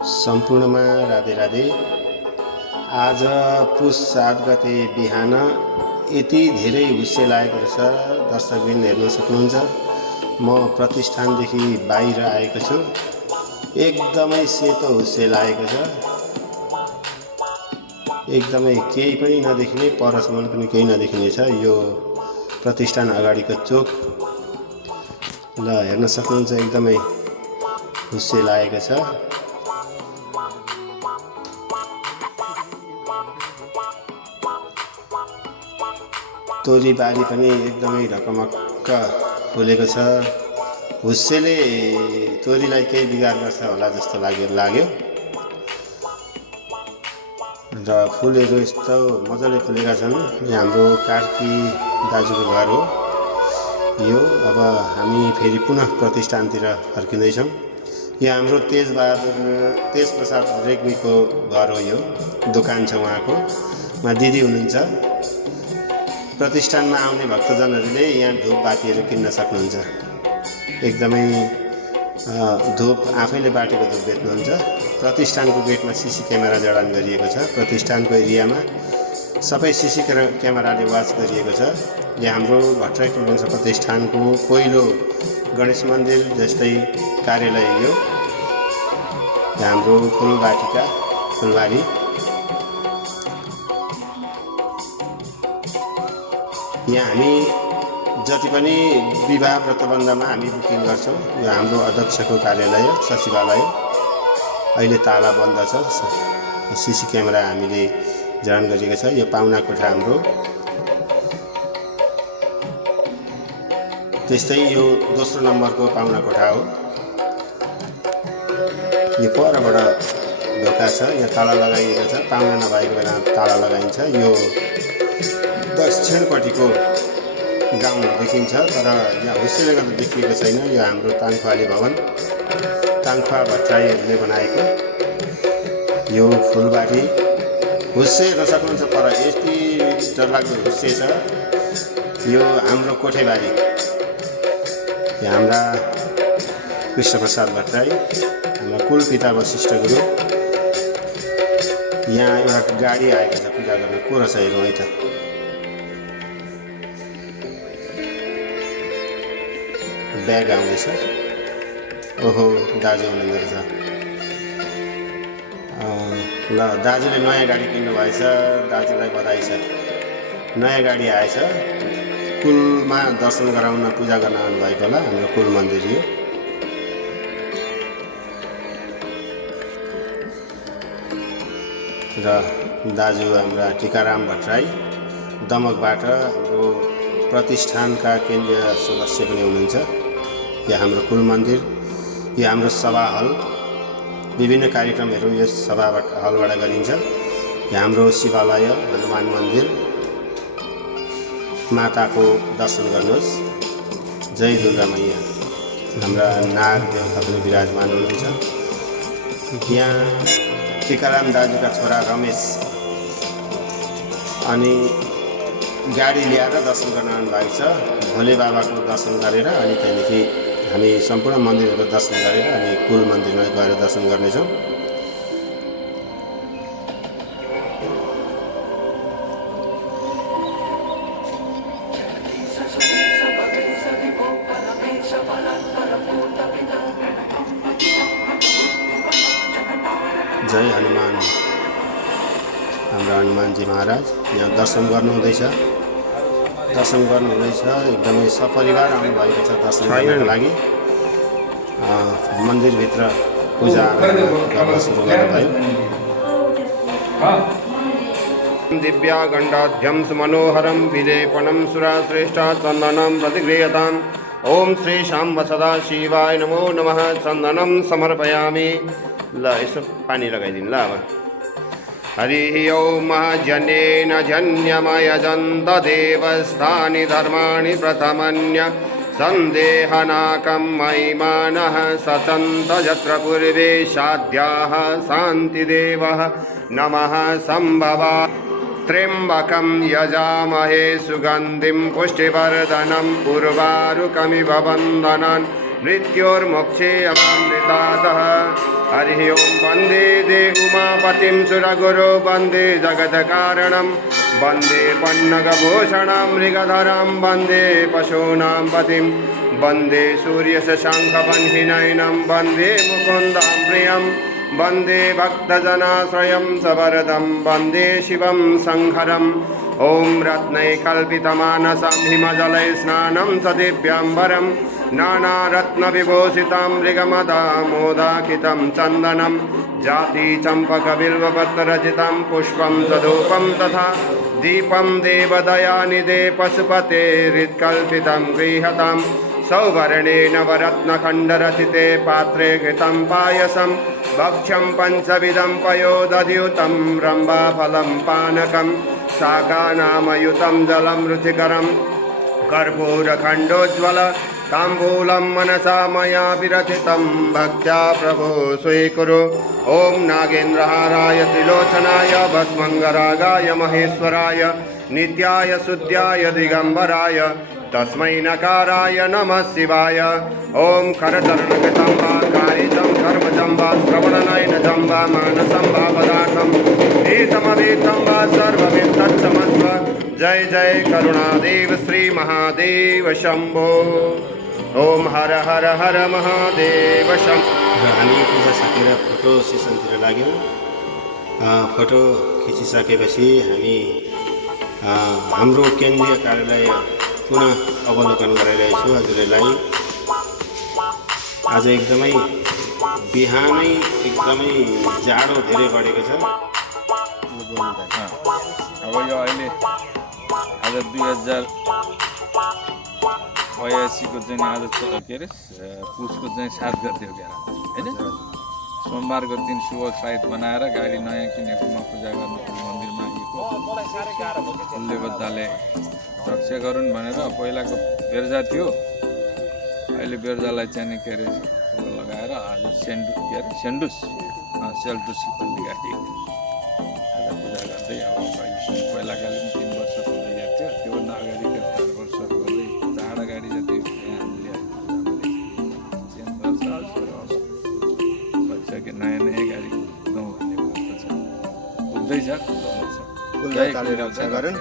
सम्पूर्णमा राधे राधे। आज पुस 7 गते बिहान यति धेरै हुस्से लागेको रहेछ, दर्शकबिन हेर्न सक्नुहुन्छ। म प्रतिष्ठानदेखि बाहिर आएको छु। एकदमै सेतो हुस्से लागेको छ, एकदमै केही पनि नदेखिने, परसम्म पनि केही नदेखिने छ यो प्रतिष्ठान अगाडिको चोक। ल हेर्न सक्नुहुन्छ, एकदमै हुस्से लागेको छ। तोरी बारी पनि एकदमै ढकमक्क फुलेको छ। हुस्सेले तोरीलाई केही बिगार गर्छ होला जस्तो लाग्यो र फुलहरू यस्तो मजाले फुलेका छन्। यो हाम्रो कार्की दाजुको घर हो यो। अब हामी फेरि पुनः प्रतिष्ठानतिर फर्किँदैछौँ। यो हाम्रो तेज प्रसाद रेग्मीको घर हो। यो दोकान छ उहाँको, उहाँ दिदी हुनुहुन्छ। प्रतिष्ठानमा आउने भक्तजनहरूले यहाँ धूप बातीहरू किन्न सक्नुहुन्छ। एकदमै धूप आफैले बाटेको धूप बेच्नुहुन्छ। प्रतिष्ठानको गेटमा सीसी क्यामेरा जडान गरिएको छ। प्रतिष्ठानको एरियामा सबै सीसी क्यामेराले वाच गरिएको छ। यहाँ हाम्रो भट्टराई कुलवंश प्रतिष्ठानको पहिलो गणेश मन्दिर जस्तै कार्यालय यो। हाम्रो फुलबारी। यहाँ हामी जति पनि विवाह व्रतबन्धमा हामी बुकिङ गर्छौँ। यो हाम्रो अध्यक्षको कार्यालय सचिवालय अहिले ताला बन्द छ। सीसी क्यामेरा हामीले जडान गरिएको छ। यो पाहुना कोठा हाम्रो। त्यस्तै यो दोस्रो नम्बरको पाहुना कोठा हो। यो परबाट ढोका छ, यहाँ ताला लगाइएको छ। पाहुना नभएको बेला ताला लगाइन्छ। यो दक्षिणपट्टिको गाउँ देखिन्छ, तर यहाँ हुस्सेले गर्दा देखिएको छैन। यो हाम्रो ताङखुवाली भवन, ताङखुवा भट्टराईहरूले बनाएको यो फुलबारी। हुस्से हेर्न सक्नुहुन्छ, पर यति डरलाग्दो हुस्से छ। यो हाम्रो कोठेबारी। यहाँ हाम्रा कृष्णप्रसाद भट्टराई, हाम्रा कुल पिता वशिष्ठ गुरु। यहाँ एउटा गाडी आएको छ पूजा गर्न। को रहेछ हेरौँ है त। ब्याग आउँदैछ। ओहो, दाजु हुनुहुँदो रहेछ। ल, दाजुले नयाँ गाडी किन्नु भएछ, दाजुलाई बधाई छ। नयाँ गाडी आएछ। कुलमा दर्शन गराउन पूजा गर्न आउनुभएको होला। हाम्रो कुल मन्दिर यो। र दाजु हाम्रा टिकाराम भट्टराई दमकबाट हाम्रो प्रतिष्ठानका केन्द्रीय सदस्य पनि हुनुहुन्छ। यो हाम्रो कुल मन्दिर, यो हाम्रो सभा हल। विभिन्न कार्यक्रमहरू यस हलबाट गरिन्छ। यो हाम्रो शिवालय, हनुमान मन्दिर। माताको दर्शन गर्नुहोस्। जय दुर्गा मैया। हाम्रा नाग देवता पनि विराजमान हुनुहुन्छ। यहाँ टिकाराम दाजुका छोरा रमेश अनि गाडी ल्याएर दर्शन गर्न आउनुभएको छ। भोले बाबाको दर्शन गरेर अनि त्यहाँदेखि हामी सम्पूर्ण मन्दिरहरूको दर्शन गरेर अनि कुल मन्दिरमा गएर दर्शन गर्नेछौँ। जय हनुमान। हाम्रो हनुमानजी महाराज यहाँ दर्शन गर्नुहुँदैछ। एकदमै सपरिवार आउनुभएको छ दर्शन गर्नको लागि। मन्दिरभित्र पूजा गर्न सुरु गर्नुभयो। दिव्यागण्डाध्यं सुमनोहरं विलेपनं सुराश्रेष्ठा चन्दनं प्रतिगृह्यताम्। ओम श्री शाम्ब सदा शिवाय नमो नमः। चन्दनं समर्पयामि। ल, यसो पानी लगाइदिनु ल। अब हरिः ओम जनेन जन्यमयजन्त देवस्थानि धर्माणि प्रथमन्य सन्देहनाकं महिमानः सचन्त यत्र पूर्वे साध्याः शान्तिदेवः नमः सम्भवा। त्र्यम्बकं यजामहे सुगन्धिं पुष्टिवर्धनं उर्वारुकमिव वन्दनान् मृत्योर्मोक्षे अमृतातः हरिः ओं वन्दे दे उमापतिं सुरगुरो वन्दे जगत्कारणं वन्दे पन्नगभूषणं मृगधरं वन्दे पशूनां पतिं वन्दे सूर्यशशाङ्खवह्निनयनं वन्दे मुकुन्दं प्रियं वन्दे भक्तजनाश्रयं सवरदं वन्दे शिवं शङ्करम् ॐ रत्नैकल्पितमानसं हिमजलै स्नानं च दिव्याम्बरं नानारत्नविभूषितं मृगमदामोदाखितं चन्दनं जातिचम्पकबिल्वपत्ररचितं पुष्पं च धूपं तथा दीपं देवदयानिधे पशुपतेरित्कल्पितं गृह्यतां सौवर्णेन वरत्नखण्डरचिते पात्रे घृतं पायसं भक्ष्यं पञ्चविधं पयोदधियुतं रम्भाफलं पानकं शाकानामयुतं जलं रुचिकरं कर्पूरखण्डोज्ज्वल ताम्बूलं मनसा मया विरचितं भक्त्या प्रभो स्वीकुरु ॐ नागेन्द्रहाराय त्रिलोचनाय भस्मङ्गरागाय महेश्वराय नित्याय शुद्ध्याय दिगम्बराय तस्मै नकाराय नमः शिवाय ॐ करचरणकृतं वा कारितं कर्मजं वा श्रवणनयनजं वा मानसं वा पदार्थम् एतमवेतं वा सर्वमेतत्समस्व जय जय करुणादेव श्री महादेव शम्भो ॐ हर हर हर महादेव शम्भो। र हामी पूजा सकेर फोटो सेसनतिर लाग्यौँ। फोटो खिचिसकेपछि हामी हाम्रो केन्द्रीय कार्यालय पुनः अवलोकन गरिरहेछु हजुरहरूलाई। आज एकदमै बिहानै एकदमै जाडो धेरै बढेको छ। अब यो अहिले आज 2082 को चाहिँ आज के अरे पुसको चाहिँ 7 गते हो क्या होइन। सोमबारको दिन शुभ साइत बनाएर गाडी नयाँ किनेकोमा पूजा गर्नु मन्दिरमा आएको उसले बद्दाले रक्षा गरून् भनेर पहिलाको बेर्जा थियो, अहिले बेर्जालाई चाहिँ के अरे लगाएर आज सेन्डुस भन्ने गाडी आज पूजा गर्दै अब पहिलाकाले 3 वर्ष पुगेको थियो, त्योभन्दा अगाडिको 4 वर्षहरू गर्दै चाडा गाडी जति हामीले भइसक्यो। नयाँ गाडी कुदाउँ भन्ने भएको छ, कुद्दैछ। रक्षा गरून्।